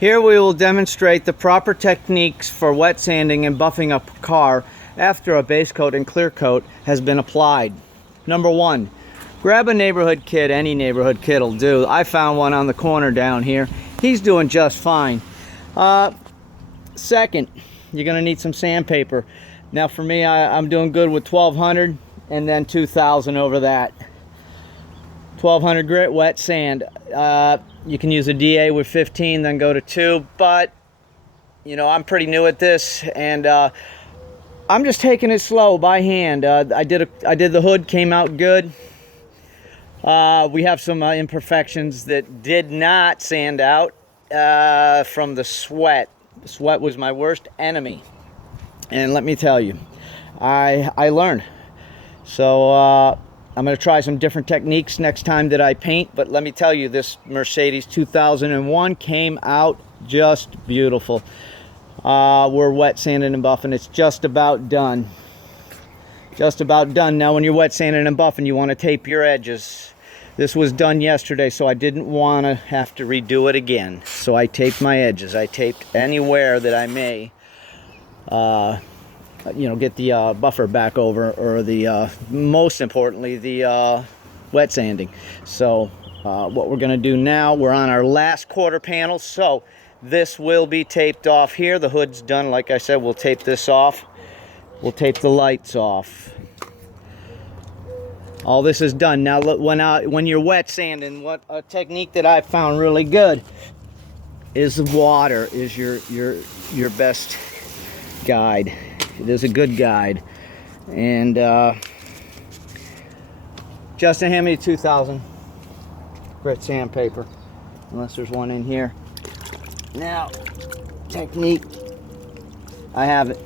Here we will demonstrate the proper techniques for wet sanding and buffing a car after a base coat and clear coat has been applied. Number one, grab a neighborhood kid. Any neighborhood kid will do. I found one on the corner down here. He's doing just fine. Second, you're going to need some sandpaper. Now for me, I'm doing good with 1200 and then 2000 over that. 1200 grit wet sand. You can use a DA with 15, then go to 2, but you know, I'm pretty new at this, and I'm just taking it slow by hand. I did the hood, came out good. We have some imperfections that did not sand out from the sweat. The sweat was my worst enemy, and let me tell you, I learned. So I'm going to try some different techniques next time that I paint, but let me tell you, this Mercedes 2001 came out just beautiful. We're wet sanding and buffing. It's just about done. Just about done. Now when you're wet sanding and buffing, you want to tape your edges. This was done yesterday, so I didn't want to have to redo it again. So I taped my edges. I taped anywhere that I may you know, get the buffer back over, or the most importantly, the wet sanding. So what we're going to do now, we're on our last quarter panel, so this will be taped off here. The hood's done. Like I said, we'll tape this off. We'll tape the lights off. All this is done. Now when you're wet sanding, what a technique that I found really good is water is your best guide. It is a good guide. And Justin, hand me 2000 grit sandpaper, unless there's one in here. Now, technique, I have it.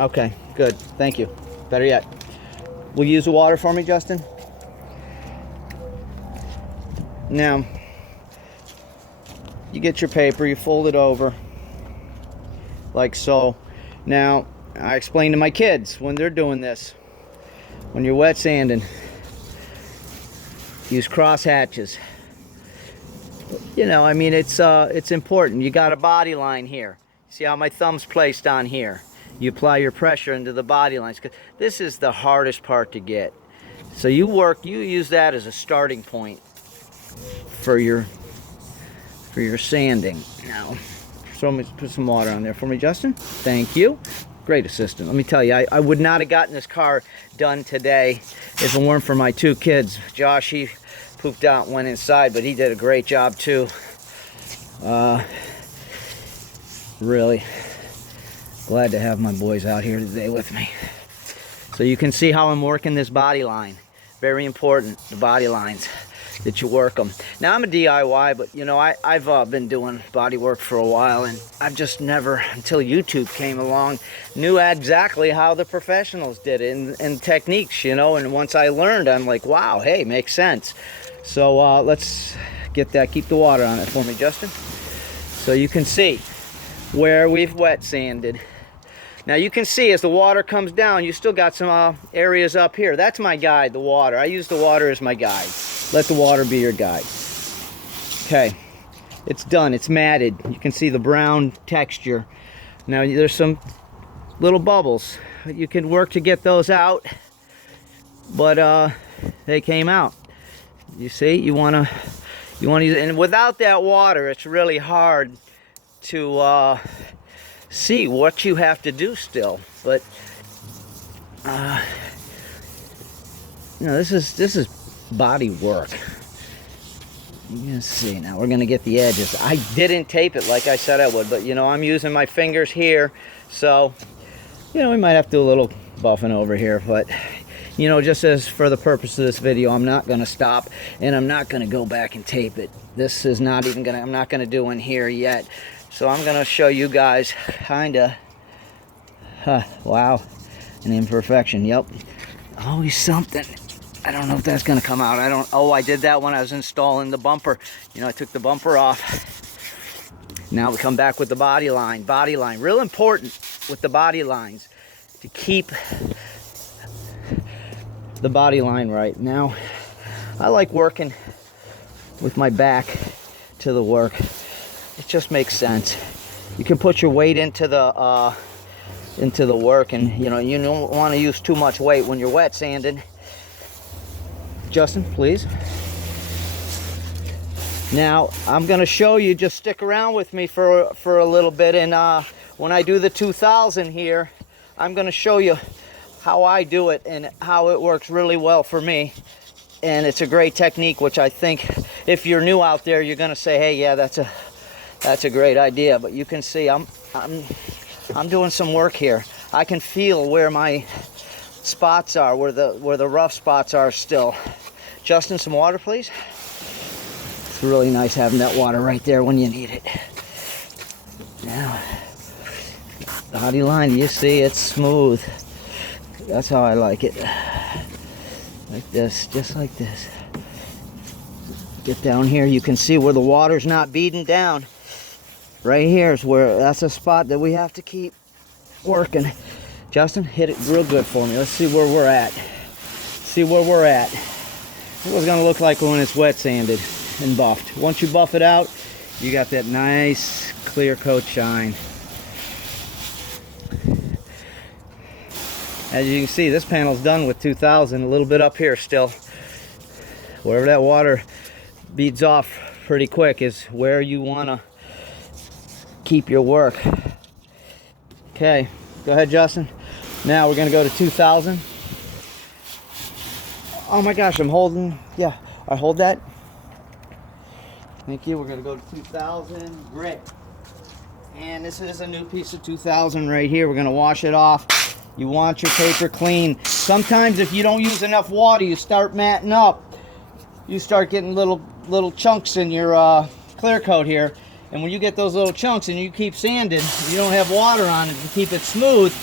Okay, good, thank you. Better yet, will you use the water for me, Justin? Now, you get your paper, you fold it over like so. Now, I explain to my kids when they're doing this, when you're wet sanding, use cross hatches. You know, I mean, it's important. You got a body line here. See how my thumb's placed on here? You apply your pressure into the body lines, because this is the hardest part to get. So you use that as a starting point for your sanding. Now, put some water on there for me, Justin. Thank you. Great assistant. Let me tell you, I would not have gotten this car done today if it weren't for my two kids. Josh, he pooped out and went inside, but he did a great job too. Really glad to have my boys out here today with me. So you can see how I'm working this body line. Very important, the body lines, that you work them. Now I'm a DIY, but you know, I've been doing body work for a while, and I've just never, until YouTube came along, knew exactly how the professionals did it, and techniques, you know. And once I learned, I'm like, wow, hey, makes sense. So let's get that, keep the water on it for me, Justin. So you can see where we've wet sanded. Now you can see as the water comes down, you still got some areas up here. That's my guide, the water. I use the water as my guide. Let the water be your guide. Okay, it's done, it's matted. You can see the brown texture. Now there's some little bubbles. You can work to get those out, but they came out. You see, you wanna use it, and without that water, it's really hard to see what you have to do still. But you know, this is body work. You can see now we're gonna get the edges. I didn't tape it like I said I would, but you know, I'm using my fingers here, so you know, we might have to do a little buffing over here, but you know, just as for the purpose of this video, I'm not gonna stop, and I'm not gonna go back and tape it. This is not even gonna, I'm not gonna do one here yet. So I'm gonna show you guys kinda, wow, an imperfection. Yep, always something. I don't know if that's gonna come out. I did that when I was installing the bumper. You know, I took the bumper off. Now we come back with the body line. Body line, real important with the body lines, to keep the body line right. Now, I like working with my back to the work. It just makes sense. You can put your weight into the work, and you know, you don't want to use too much weight when you're wet sanding. Justin, please. Now I'm going to show you. Just stick around with me for a little bit, and when I do the 2000 here, I'm going to show you how I do it and how it works really well for me. And it's a great technique, which I think if you're new out there, you're going to say, hey, yeah, that's a great idea. But you can see I'm doing some work here. I can feel where my spots are, where the rough spots are still. Justin, some water, please. It's really nice having that water right there when you need it. Now, body line, you see it's smooth. That's how I like it. Like this, just like this. Get down here, you can see where the water's not beating down. Right here is where, that's a spot that we have to keep working. Justin, hit it real good for me. Let's see where we're at. See where we're at. What it's gonna look like when it's wet sanded and buffed. Once you buff it out, you got that nice clear coat shine. As you can see, this panel's done with 2000, a little bit up here still. Wherever that water beads off pretty quick is where you wanna keep your work. Okay, go ahead, Justin. Now we're gonna go to 2000. Oh my gosh, I'm holding, yeah, I hold that. Thank you. We're gonna go to 2000 grit. And this is a new piece of 2000 right here. We're gonna wash it off. You want your paper clean. Sometimes if you don't use enough water, you start matting up. You start getting little chunks in your clear coat here. And when you get those little chunks and you keep sanding, you don't have water on it to keep it smooth,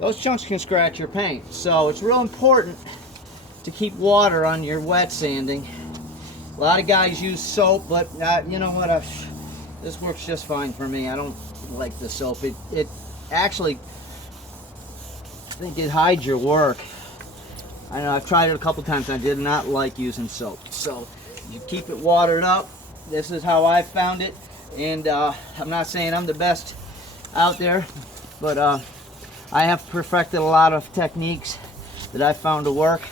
those chunks can scratch your paint. So it's real important to keep water on your wet sanding. A lot of guys use soap, but you know what? This works just fine for me. I don't like the soap. It actually, I think it hides your work. I know I've tried it a couple times and I did not like using soap. So you keep it watered up. This is how I found it. And I'm not saying I'm the best out there, but I have perfected a lot of techniques that I found to work.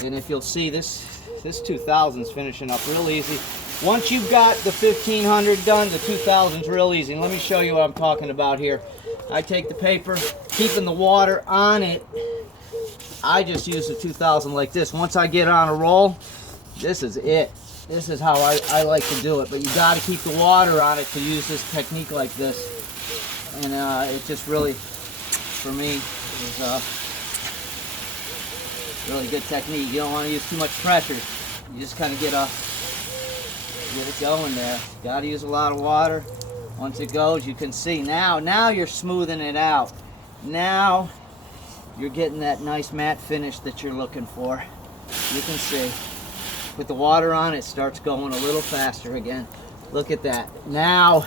And if you'll see, this 2000 is finishing up real easy. Once you've got the 1500 done, the 2000 is real easy. And let me show you what I'm talking about here. I take the paper, keeping the water on it. I just use the 2000 like this. Once I get on a roll, this is it. This is how I like to do it. But you got to keep the water on it to use this technique like this. And it just really, for me, is really good technique. You don't want to use too much pressure. You just kind of get it going there. Got to use a lot of water. Once it goes, you can see now you're smoothing it out. Now you're getting that nice matte finish that you're looking for. You can see with the water on, it starts going a little faster again. Look at that. Now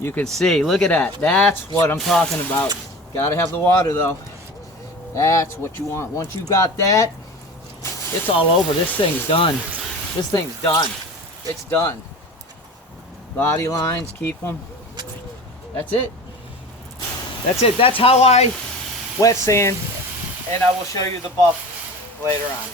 you can see, look at that. That's what I'm talking about. Got to have the water though. That's what you want. Once you got that, it's all over. This thing's done. This thing's done. It's done. Body lines, keep them. That's it. That's it. That's how I wet sand, and I will show you the buff later on.